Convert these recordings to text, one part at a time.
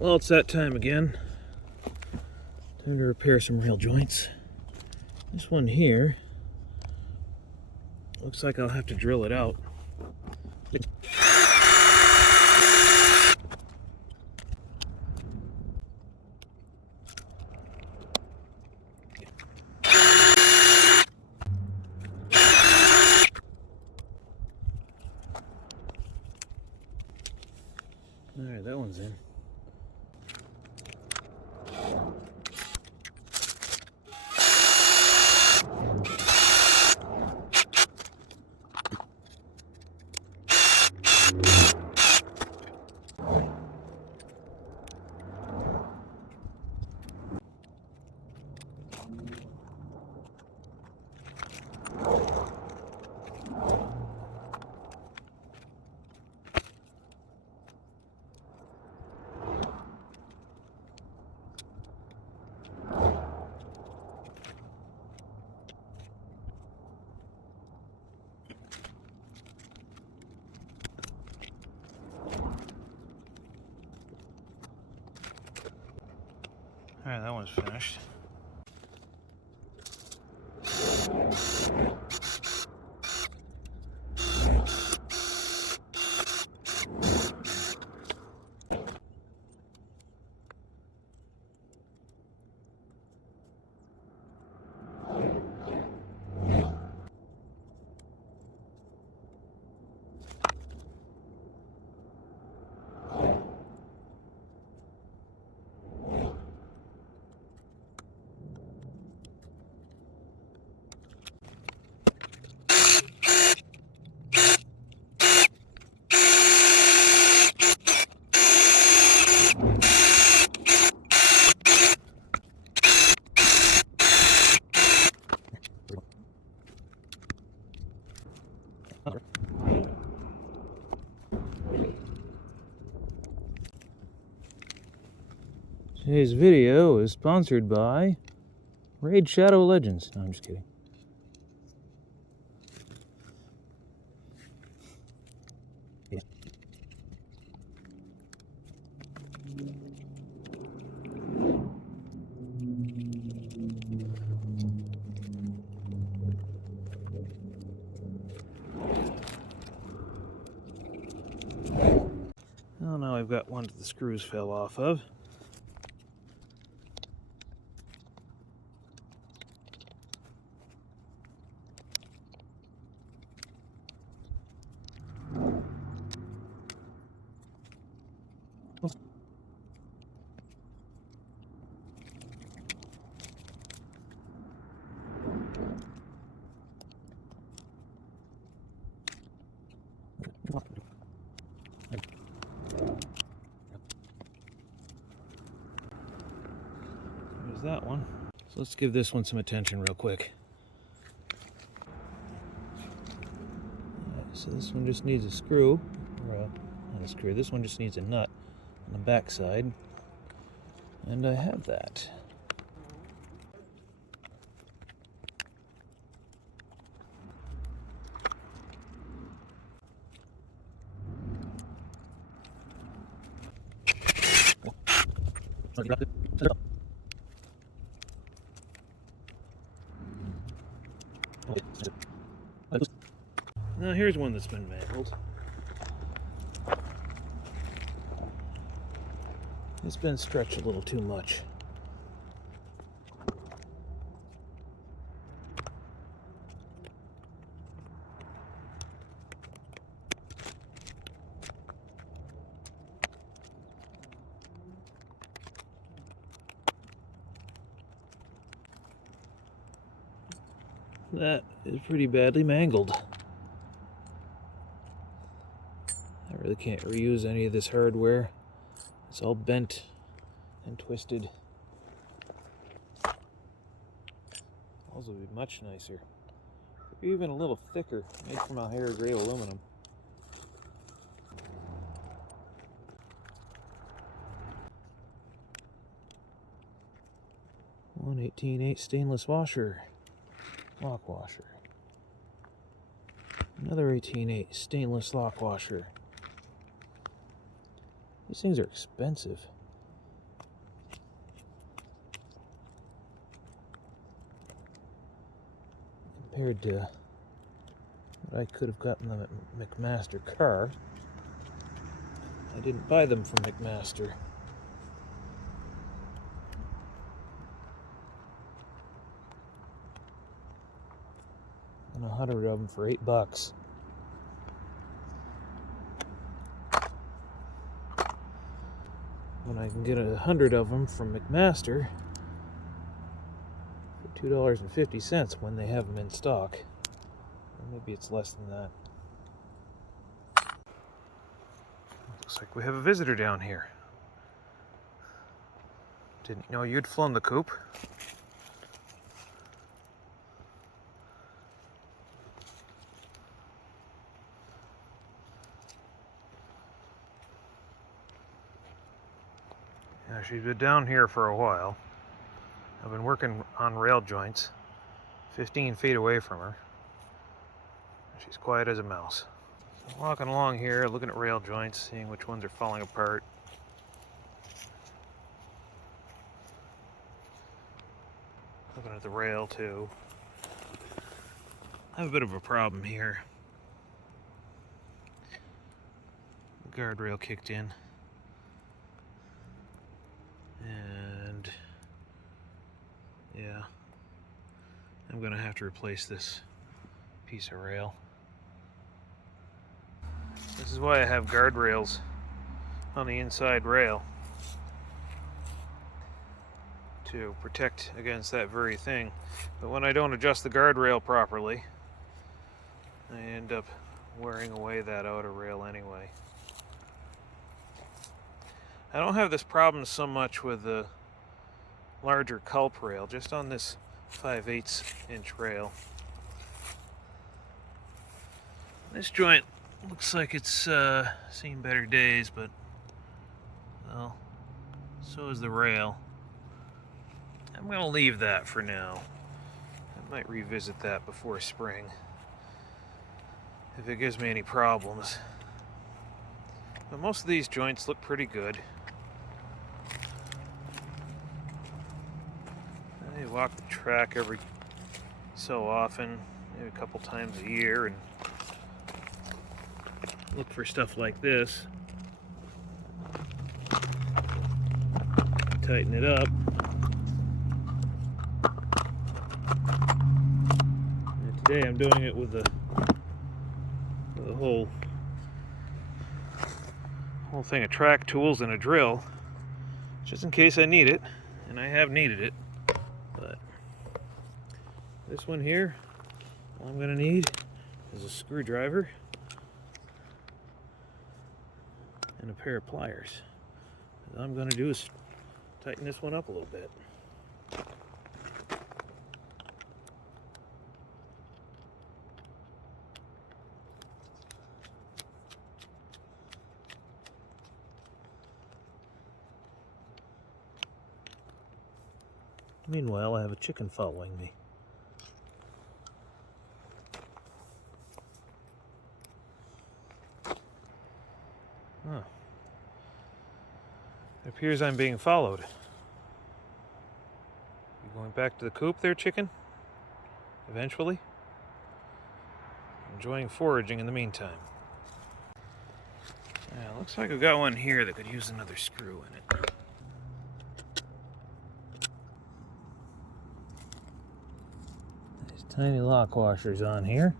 Well, it's that time again. Time to repair some rail joints. This one here looks like I'll have to drill it out. Alright, that one's in. Alright, that one's finished. Today's video is sponsored by Raid Shadow Legends. No, I'm just kidding. Yeah. Well, now I've got one that the screws fell off of. There's that one. So let's give this one some attention real quick. So this one just needs a screw, or not a screw, this one just needs a nut on the back side, and I have that. Now here's one that's been mangled. It's been stretched a little too much. That is pretty badly mangled. I really can't reuse any of this hardware. It's all bent and twisted. Those would be much nicer. Even a little thicker, made from a higher grade aluminum. One 18/8 stainless washer. Lock washer. Another 18/8 stainless lock washer. These things are expensive. compared to what I could have gotten them at McMaster Car. I didn't buy them from McMaster. And 100 of them for $8. When I can get 100 of them from McMaster for $2.50 when they have them in stock. Or maybe it's less than that. Looks like we have a visitor down here. Didn't know you'd flown the coop. Yeah, she's been down here for a while. I've been working on rail joints 15 feet away from her. She's quiet as a mouse. So walking along here, looking at rail joints, seeing which ones are falling apart. Looking at the rail too. I have a bit of a problem here. The guardrail kicked in. And yeah, I'm gonna have to replace this piece of rail. This is why I have guardrails on the inside rail, to protect against that very thing. But when I don't adjust the guardrail properly, I end up wearing away that outer rail anyway. I don't have this problem so much with the larger culp rail, just on this 5/8 inch rail. This joint looks like it's seen better days, but well, so is the rail. I'm gonna leave that for now. I might revisit that before spring if it gives me any problems. But most of these joints look pretty good. I walk the track every so often, maybe a couple times a year, and look for stuff like this. Tighten it up. And today I'm doing it with the whole thing of track tools and a drill, just in case I need it, and I have needed it. But this one here, all I'm gonna need is a screwdriver and a pair of pliers. All I'm gonna do is tighten this one up a little bit. Meanwhile, I have a chicken following me. Huh. It appears I'm being followed. You going back to the coop there, chicken? Eventually? Enjoying foraging in the meantime. Yeah, looks like I've got one here that could use another screw in it. These tiny lock washers on here.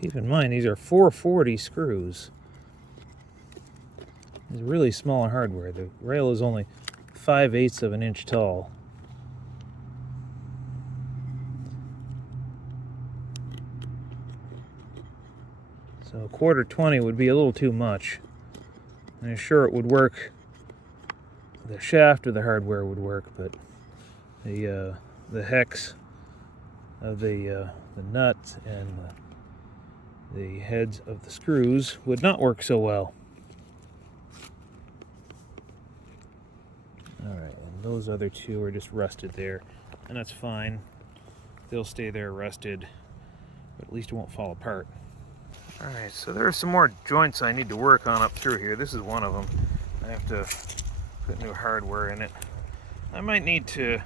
Keep in mind, these are 440 screws. It's really small hardware. The rail is only 5/8 of an inch tall. So a 1/4-20 would be a little too much. And I'm sure it would work. The shaft of the hardware would work, but the hex of the nuts and the heads of the screws would not work so well. Alright, and those other two are just rusted there, and that's fine. They'll stay there rusted, but at least it won't fall apart. Alright, so there are some more joints I need to work on up through here. This is one of them. I have to put new hardware in it. I might need to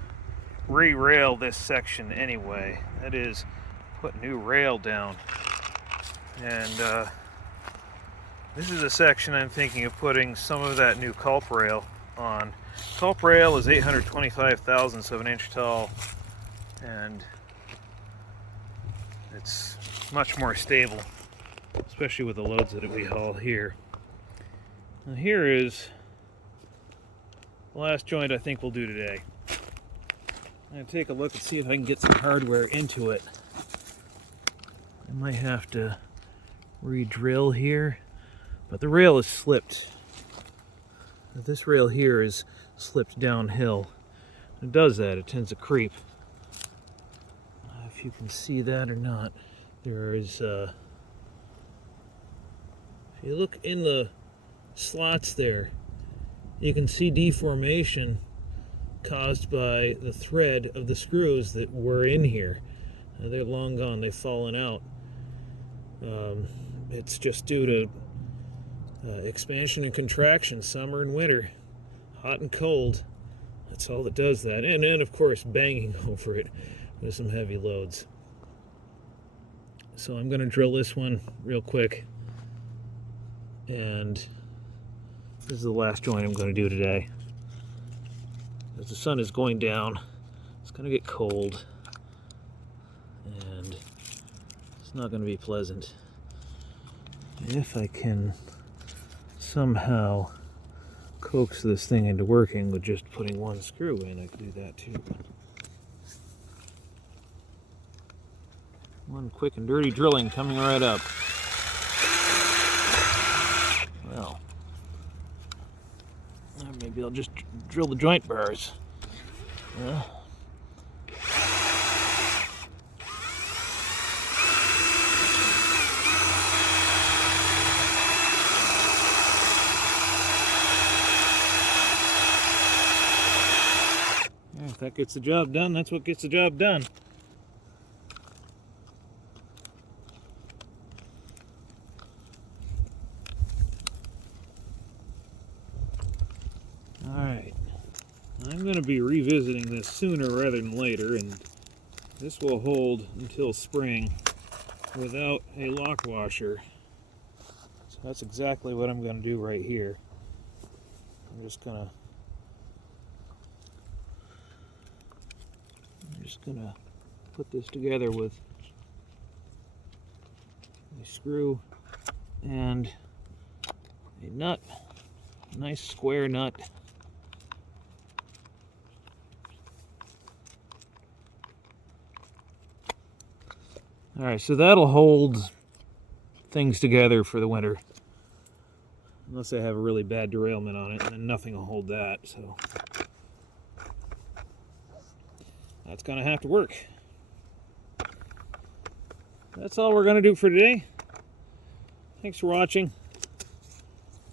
re-rail this section anyway. That is, put new rail down. And this is a section I'm thinking of putting some of that new culp rail on. Culp rail is 825 thousandths of an inch tall, and it's much more stable, especially with the loads that we haul here. Now here is the last joint I think we'll do today. I'm going to take a look and see if I can get some hardware into it. I might have to re-drill here, but the rail is slipped. This rail here is slipped downhill. It does that, it tends to creep. If you can see that or not, there is, if you look in the slots there, you can see deformation caused by the thread of the screws that were in here. They're long gone, they've fallen out. It's just due to expansion and contraction, summer and winter, hot and cold. That's all that does that. And then, of course, banging over it with some heavy loads. So I'm going to drill this one real quick. And this is the last joint I'm going to do today. As the sun is going down, it's going to get cold. And it's not going to be pleasant. If I can somehow coax this thing into working with just putting one screw in, I could do that too. One quick and dirty drilling coming right up. Well, maybe I'll just drill the joint bars. If that gets the job done, that's what gets the job done. Alright, I'm going to be revisiting this sooner rather than later, and this will hold until spring without a lock washer. So that's exactly what I'm going to do right here. I'm just going to put this together with a screw and a nut, a nice square nut. Alright, so that'll hold things together for the winter. Unless I have a really bad derailment on it, and then nothing will hold that, so that's gonna have to work. That's all we're gonna do for today. Thanks for watching.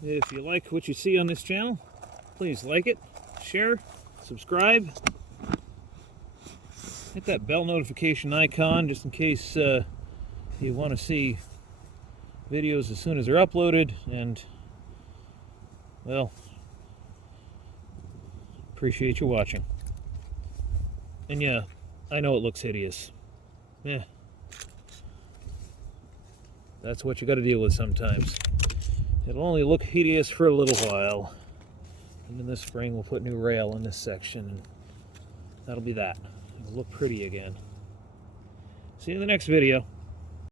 If you like what you see on this channel, please like it, share, subscribe. Hit that bell notification icon just in case you want to see videos as soon as they're uploaded. And, well, appreciate you watching. And yeah, I know it looks hideous. Yeah. That's what you got to deal with sometimes. It'll only look hideous for a little while. And in the spring we'll put new rail in this section, and that'll be that. It'll look pretty again. See you in the next video.